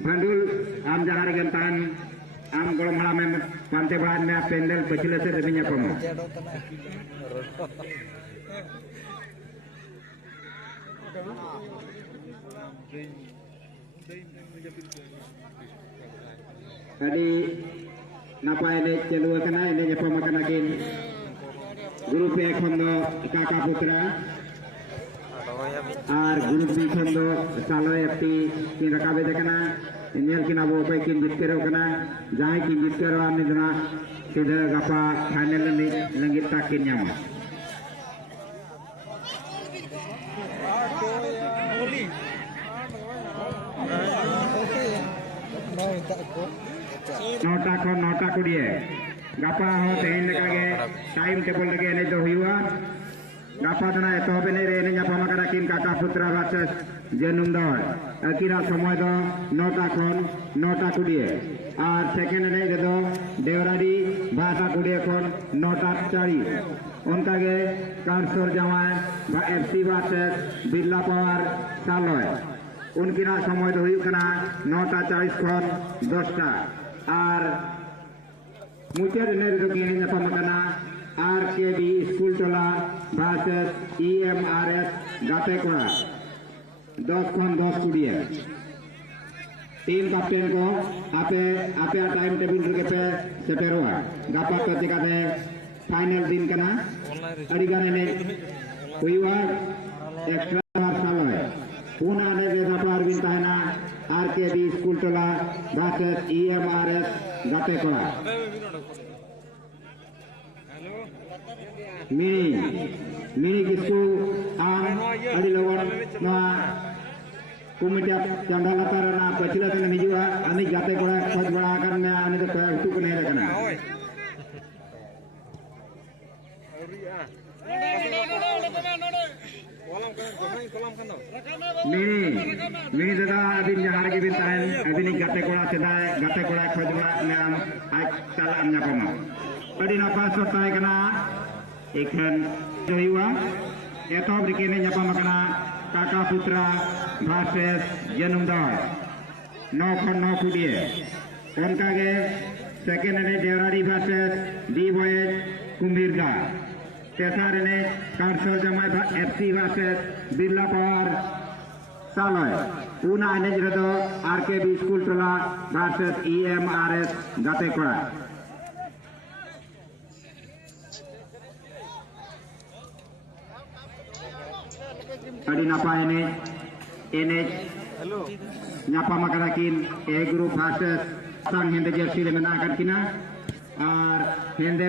Bandul am jangan gentan am golong malam pantai bahan me pendel pecil se deminya komo. Tadi napa ini celu kena ini nyapa makan akin guru pe khondo kaka putra R group B খন্ড সালো একটি কিন রাকাবে দেখনা nyel kin abo pe kin jitkero kana jahay kin jitkero amni dana sida gapa final ni langit takin nyama nota ko dia gapa ho tehin lekage time table lage ene do huwa gapa dana eto hobe ne re ene nyapa makara kin kaka putra versus Jenum Dor akira সময় do nota kudie আর second নে do দেওরাডি ভাষা kudie kon nota 4 ontage কারসর জামায় বা FC versus Birla power সালয় উনকিনা সময় do হুইউ কানা 9:40 kon 10টা আর মুচের নে do কিনে nyapa makana RKB school tola versus EMRS gate kora 10 kon 10 kudie team captain को आपे टाइम टेबल के पे सेटेरोआ गपा ketika de फाइनल दिन कना अडिगाने ने हुआ एक्स्ट्रा सालोय पुना ने के गपार बिन ताना आरकेबी स्कूल टोला वर्सेस EMRS गते कोला मिनी किसको आम अडी लोगन ना कुमिटिया चंदा लतारना पछिला तने हिजुआ अनि जाते कोड़ा खोज बड़ा करने अनि तो उतु को नहीं रखना मिनी दादा अभी जहार के बिन तान अभी नहीं जाते कोड़ा सेदाय जाते कोड़ा खोज बड़ा ने आज चल अन्या पमा अडी नापास होता है कना एकन जोयुआ एतो ब्रिकेने nyapa makana Kakak Putra versus Jenum Dor 9 kon 9 kudie onkage second ane Devradi versus D Boys Kumbirga tesar ane Karsor Jamai FC versus Birla Power Saloy una ane jado RKB School Tola versus EMRS gate kora Adi napa ini nyapa makarakin group versus sang hende jersey le menakan kina ar hende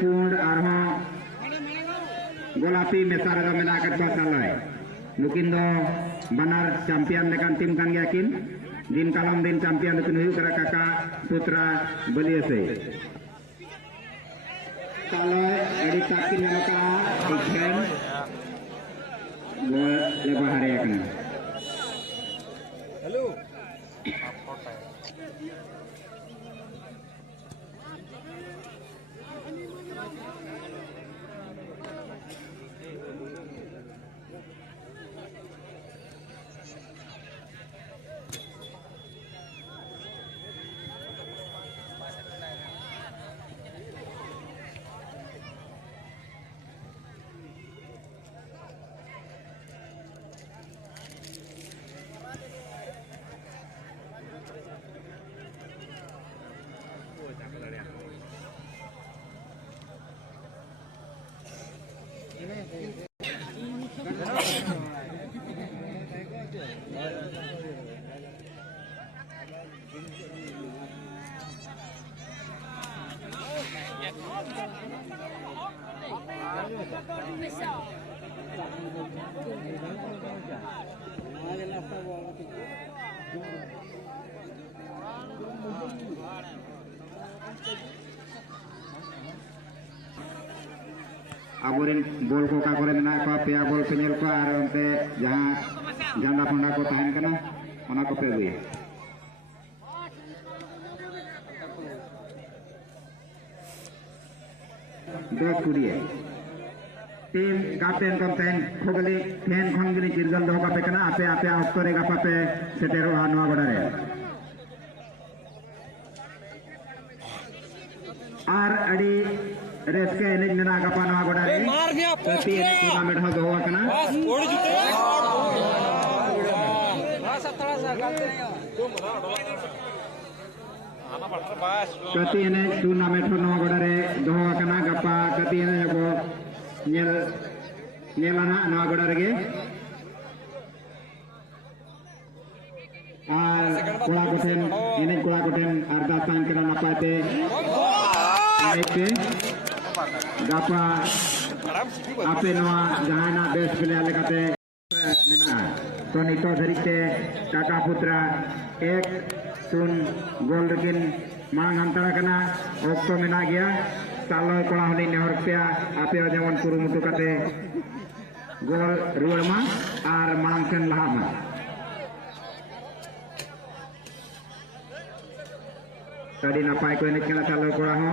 pund arha golapi mesara menakan pasalai mungkin do banar champion lekan tim kan yakin din kalam din champion lekan huyu kara Kakak Putra Beliase kalau edit takin maka ikan gol lebar hari akan. Halo. aburin bol ko ka kore mena ko pea bol penyel ko ar onte jahan janda panda ko tahan kana ona ko pe gue dos kudiye tim kapten konten khogli ten khon gini jirgal do kape kana ape ape oktore gapa pe setero anwa godare ar adi रेस्के एनेज मेना गपा नवा गोडारे प्रति tournament हो दोवा कना प्रति एनेज tournament हो नवा गोडारे दोवा कना गपा प्रति एनेज को नेलाना नवा गोडारे गे आर कोला कोटेन एनेज कोला कोटेन अर्धा टाइम कना नापाते एनेज gapa ape noa jahana best player lekate mena to nito dharite Kaka Putra 1-0 gol rekin mang antara kana okto mena gya saloy kola holi nehor pea ape jemon kurumutu kate gol ruar ma ar mang sen lahama tadi napai ko enek kena saloy kola ho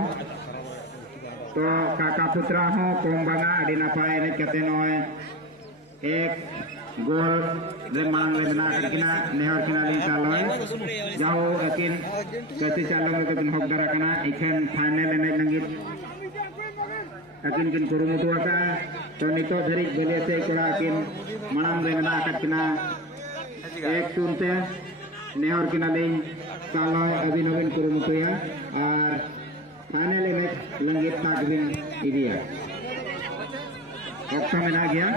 तो Kaka Putra हो कोम्बांगा अड़ी नपाय ने कहते नोए एक गोल रे मांग ले बना करकिना नेहर किना लिंग चालोय जाओ अकिन कहते चालो में तो हक दरा कना इखन फाइनल में लंगित अकिन किन कुरुमुटु आका तो नितो धरी बले से कोड़ा अकिन मणाम ले बना करकिना एक टूनते नेहर किना लिंग चालोय अभिनवीन कुरुमुटु या और फाइनल में लंगित ताकबिन इडिया ऑप्शन में आ गया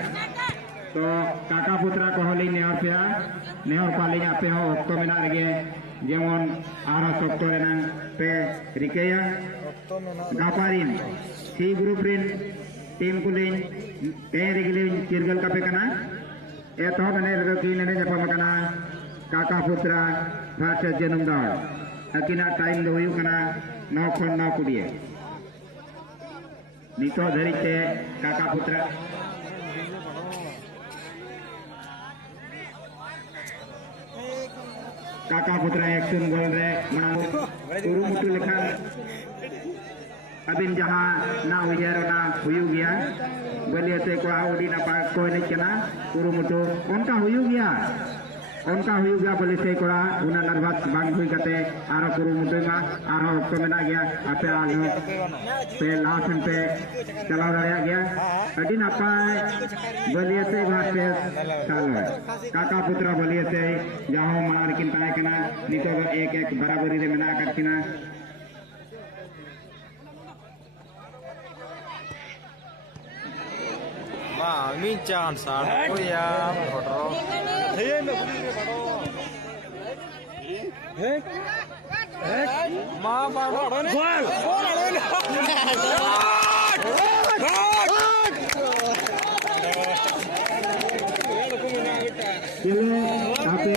तो Kaka Putra को होली नेहर पेया नेहर पालिंग आपे हो ऑक्टो में ना रगे जेमन आरा सॉफ्टवेयर नंग पे रिकेया गापारिन सी ग्रुप रिन टीम कुलिन पे रिगलिन चिरगल का पे कना ए तो बने लगे की ने जपा मकना Kaka Putra versus Janumdar अकिना टाइम दो हुई कना 9 कुड़िए नितो धरिते Kaka Putra Kaka Putra action goal रे मना कुरुमुटु लेखान अबिन जहां ना उयर ना हुयु गया बलिया से को आउडी ना पा कोई नहीं केना कुरुमुटु उनका हुयु गया बोले से कोड़ा उना नर्वस बांग हुई कते आरो कुरुमुटु मा आरो ऑक्टो में ना गया आपे आलो पे लास्ट पे चलाव रहा गया अडी नापाय बलिया से भाषे चालो Kaka Putra बलिया से जाहो मार किन ताय कना नितो 1-1 बराबरी रे मेना करकिना मा मी चांस आ कोया फोटो मा बाड़ो गोल Kilo ape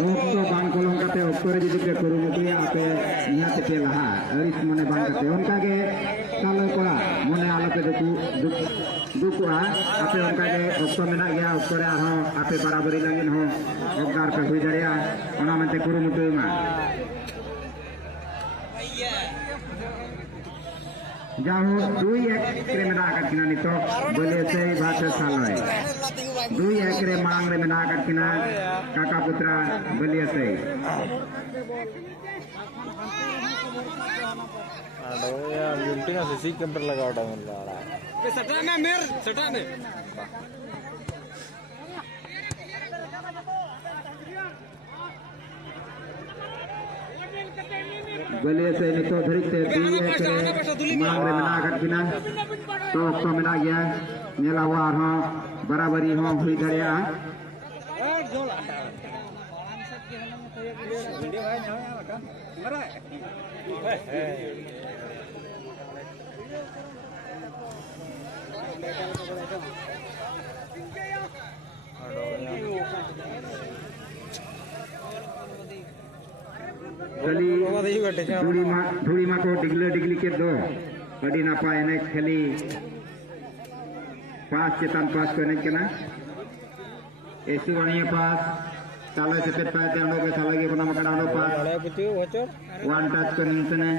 okto bang kolong kate okto re jadi ke kurumutu ya ape niat ke laha aris mone bang kate onka ke kalau kola mone ala pe duku ape onka ke okto mena gya okto re arho ape barabari langin ho okgar pe hui daria ona mente kurumutu ma जाहो 2-1 रे मेना करकिना नितो बले से भाषा सालोय 2-1 रे मांग रे मेना करकिना Kaka Putra बले से अरे यार यूट्यूब का सीसी कैमरा लगावटा मला पे सटा में मेर सटा में बले से नितो धरिते 2-1 रे मांग रे मेना करकिना तो ऑक्टो मेना गया nyelawa ho barabari ho hui daria kali dhuri ma ko digli ke do adi napa enek kali pas cetan pas ko enek kena esu baniya pas salah sepet pa tendo ke salah ge pernah makan ando pas one touch ko ningsene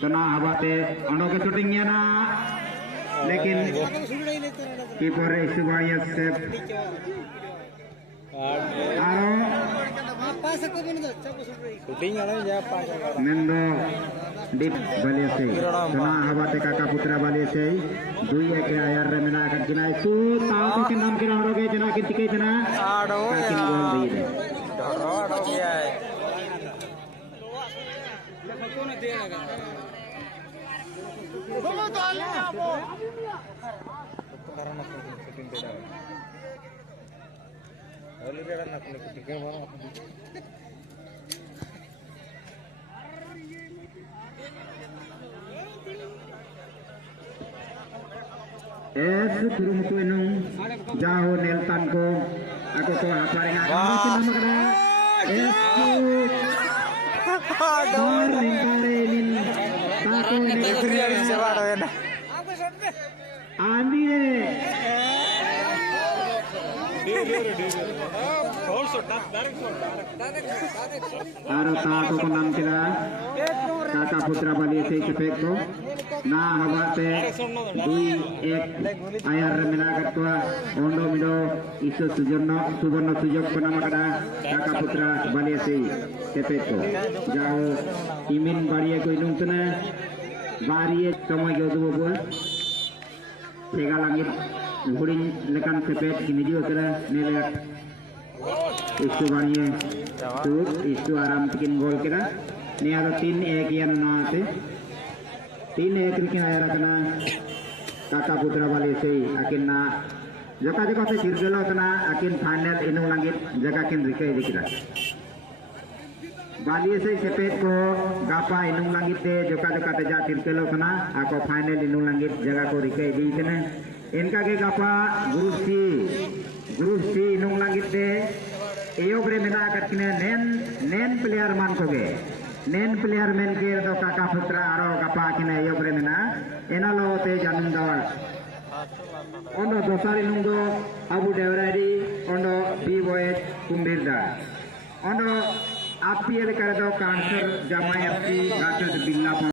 kena habate ando ke shooting nya na lekin keeper esu baniya sep aro Mendo dip balese kena habate kakak putra balese dui ekra ayar remena akan kena itu tahu ke nam kira roge jena ke tikai jena kakin gol di de turun tu enung jauh neltan ko aku tu apa yang aku nama kena Andi Aro tahu ko nam kira kakak putra bali se cepek ko na habate dui ek ayar remena katwa ondo mido isu suborno sujog panama kada kakak putra bali se cepek ko jauh imin bariye ko inung tuna bariye samay ko dubo sega langit huring lekan cepet kini juga kira nelek isu bariye tu isu aram bikin gol kira ni ada 3-1 yang nate 3-1 के आया रखना kakak putra bali se akin na jaka se cirgelo kana akin final inung langit jaka kin rikai dikira bali se sepet ko gapa inung langit te jaka te ja cirgelo kana ako final inung langit jaka ko rikai di kana इनका के गapa group C inung langit te eobre mena katkine nen player man ko ge nen player men ke do kakak putra aro gapa kine eobre mena enalo te janung dawal ondo dosari nungdo abu devradi ondo bboy kumbirda ondo api ele kare do cancer jamai fc gatul billa